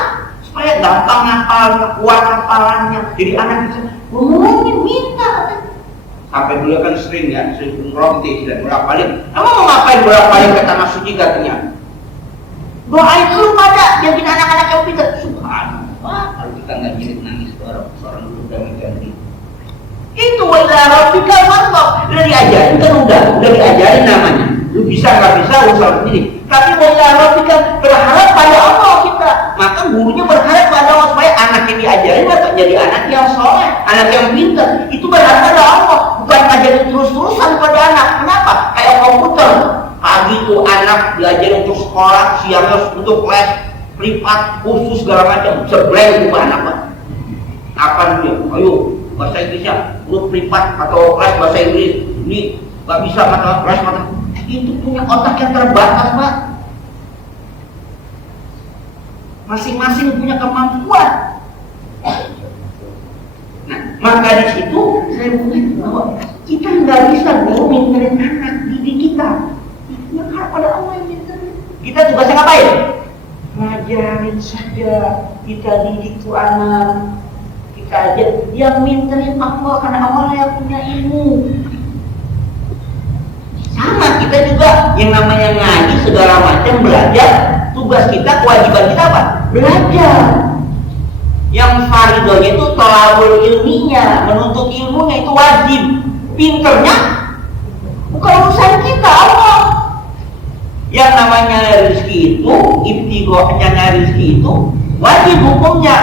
supaya gampang ngapal, kuat hafalannya. Jadi anak bisa ngomongin, minta. Sampai beliau kan sering ngeroti dan bolak-balik. Emang mau ngapain bolak-balik ke tanah suci katanya? Doain dulu pada yang kita anak-anak yang pintar. Subhanallah, kalau kita nggak jadi nangis orang dulu udah mengganti. Itu wajah Rabbika mantap. Udah diajarin kan udah diajarin namanya. Lu bisa nggak bisa usaha sendiri. Tapi wajah Rabbika berharap pada Allah kita. Maka gurunya berharap pada Allah supaya anak yang diajarin dapat jadi anak yang soleh, anak yang pintar. Itu berharap pada Allah. Bukan ngajarin terus-terusan pada anak. Kenapa? Kayak komputer. Pagi tuh anak diajarin untuk sekolah, siangnya untuk les, privat, khusus segala macam. Sebleng itu anak Pak. Apa dia? Ayo bahasa Inggrisnya, lu privat atau les bahasa Inggris. Ini nggak bisa mata les mata. Itu punya otak yang terbatas Pak. Masing-masing punya kemampuan. Nah, maka di situ saya melihat bahwa kita nggak bisa minterin anak didik kita. Yang harap pada Allah yang minterin. Kita tugasnya ngapain? Ngajarin saja, kita didik tuh anak. Kita aja yang minterin Allah karena Allah yang punya ilmu. Sama kita juga yang namanya ngaji segala macam belajar. Tugas kita, kewajiban kita apa? Belajar. Yang fardhonya itu thalabul ilminya, menuntut ilmunya itu wajib. Pinternya bukan urusan kita, Allah. Yang namanya rezeki itu, ibtigha'nya rezeki itu wajib hukumnya.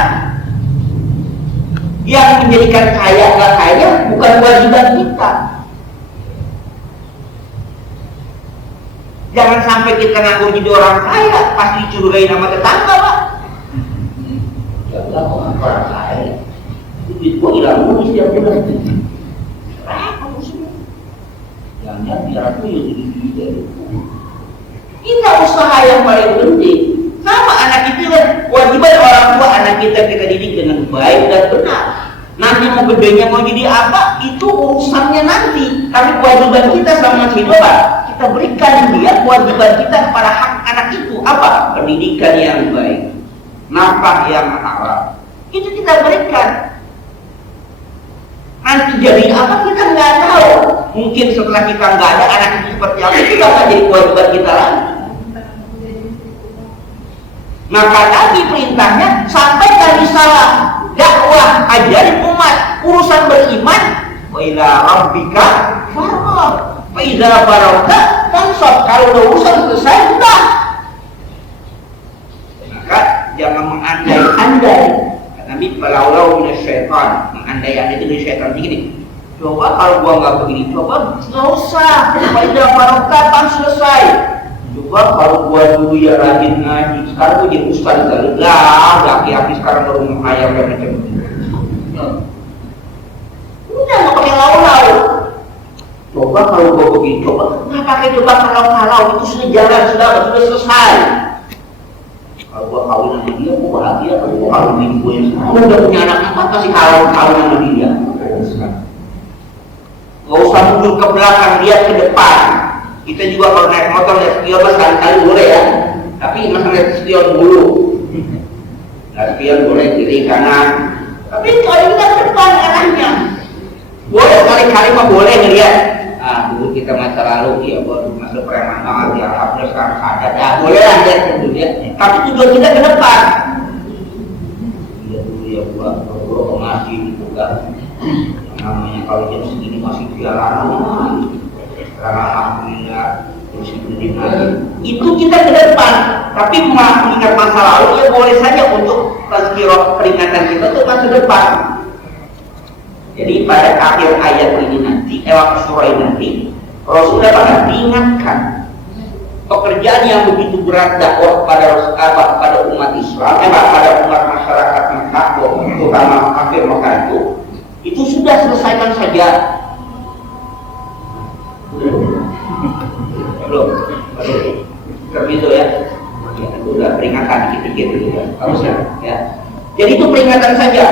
Yang menjadikan kaya nggak kaya bukan kewajiban kita. Jangan sampai kita nganggur jadi orang kaya, pasti dicurigai sama tetangga Pak. Ya orang kaya, duit gua hilang mulu setiap bulan. Repot semua. Jangan biar aku ya jadi duit. Kita usaha yang paling penting. Sama anak itu kan kewajiban orang tua anak kita didik dengan baik dan benar. Nanti mau gedenya mau jadi apa itu urusannya nanti. Tapi kewajiban kita sama hidup apa? Kita berikan dia kewajiban kita kepada hak anak itu apa? Pendidikan yang baik, nafkah yang halal. Itu kita berikan. Nanti jadi apa kita nggak tahu. Mungkin setelah kita nggak ada anak itu seperti apa itu nggak jadi kewajiban kita lagi. Maka tadi perintahnya sampaikan risalah. dakwah, ajarin umat, urusan beriman. Wa ila rabbika farghab, fa idza faragta fansab. Kalau udah urusan selesai, udah. Maka jangan mengandai-andai. Nabi falaulau minasyaitan, mengandai-andai itu dari syaitan. Gini, coba kalau gua nggak begini, coba nggak usah. Fa idza faragta selesai. Coba kalau gua dulu ya rajin ngaji, sekarang gua jadi ustaz kali lah, laki-laki sekarang baru menghayal kayak macam itu. Udah nggak pakai lau-lau. Coba kalau gua begini, coba nggak pakai coba kalau itu sudah jalan, sudah selesai. Kalau gua kawin sama dia, gua bahagia. Kalau gua kawin sama ibu yang sama, gua udah punya anak 4 pasti kawin sama dia. Gak usah mundur ke belakang, lihat ke depan. Kita juga kalau naik motor lihat spion sekali-kali boleh ya, tapi masa lihat spion dulu. Nah, spion boleh kiri kanan, tapi kalau kita ke depan arahnya boleh sekali-kali mah boleh ngeliat. Dulu kita masa lalu ya baru masuk preman banget ya, alhamdulillah sekarang sadar ya boleh lah lihat dulu ya. Tapi tujuan kita ke depan. Lihat dulu ya gua masih juga namanya kalau jam segini masih piaran. Karena alhamdulillah terus itu kita ke depan, tapi mengingat masa lalu ya boleh saja untuk tazkirah peringatan kita untuk masa depan. Jadi pada akhir ayat ini nanti, surah ini nanti, Rasulullah akan diingatkan pekerjaan yang begitu berat dakwah pada umat Islam, pada umat masyarakat Mekah, terutama akhir Mekah itu sudah selesaikan saja. Belum itu ya, itu udah peringatan dikit-dikit dulu ya, harusnya ya. Jadi itu peringatan saja.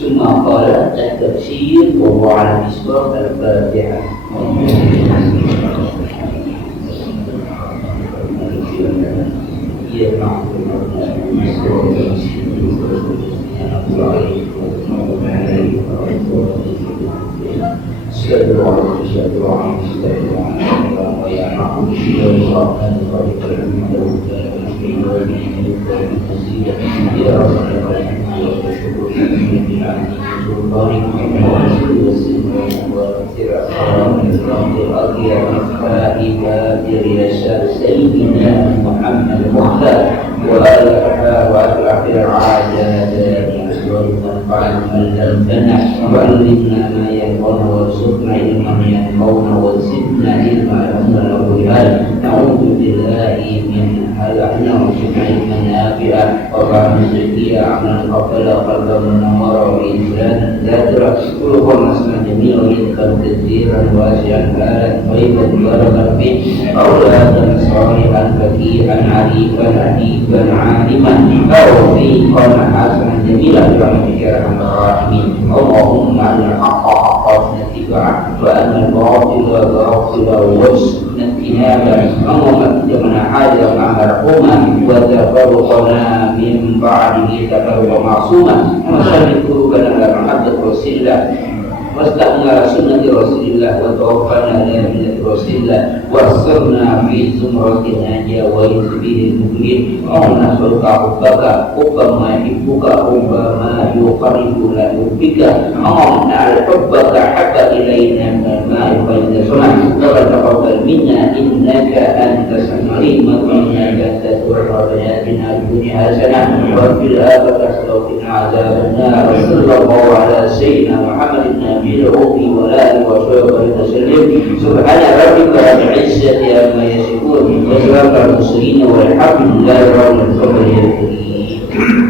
ثم قال التفسير وهو على مصباح الفاتحة. سيدنا محمد المختار وأتبع العادات ونفعنا من علمنا وعلمنا ما ينفعنا وارزقنا علما ينفعنا وزدنا علما ينفعنا وبهذا نعوذ بالله من هلكنا وارزقنا علما نافعا وفهما زكيا عملا قبلا قلبا منورا وإنسانا ذاكرا قلوبا حسنا جميلا رزقا كثيرا واسعا حالا طيبا مباركا فيه أولادا صالحا فقيها عريفا أديبا عالما توفيقا حسنا جميلا برحمتك يا ارحم الراحمين. اللهم أرنا الحق حقا واتبعه وأرنا الباطل باطلا وارزقنا اجتنابه. اللهم اجعلنا حاجة معهما وتفرقنا من بعده تفرقا معصوما وسلم قلوبنا على محبة رسول الله واستقنا سنة رسول الله وتوفنا على ملة رسول الله وارسلنا في زمرة الناجية وسبيل المؤمنين. اللهم نسألك حبك حب ما يحبك حب ما يقرب إلى حبك. اللهم اجعل حبك حب إلينا من الماء وإلى السماء وتقبل منا إنك أنت السميع العليم وإنك أنت التواب آتنا في الدنيا حسنة وفي الآخرة حسنة وقنا عذاب النار. صلى الله على سيدنا محمد النبي الأمي وآله وصحبه وسلم. سبحان ربك رب العزة عما يصفون وسلام على المرسلين والحمد لله رب العالمين.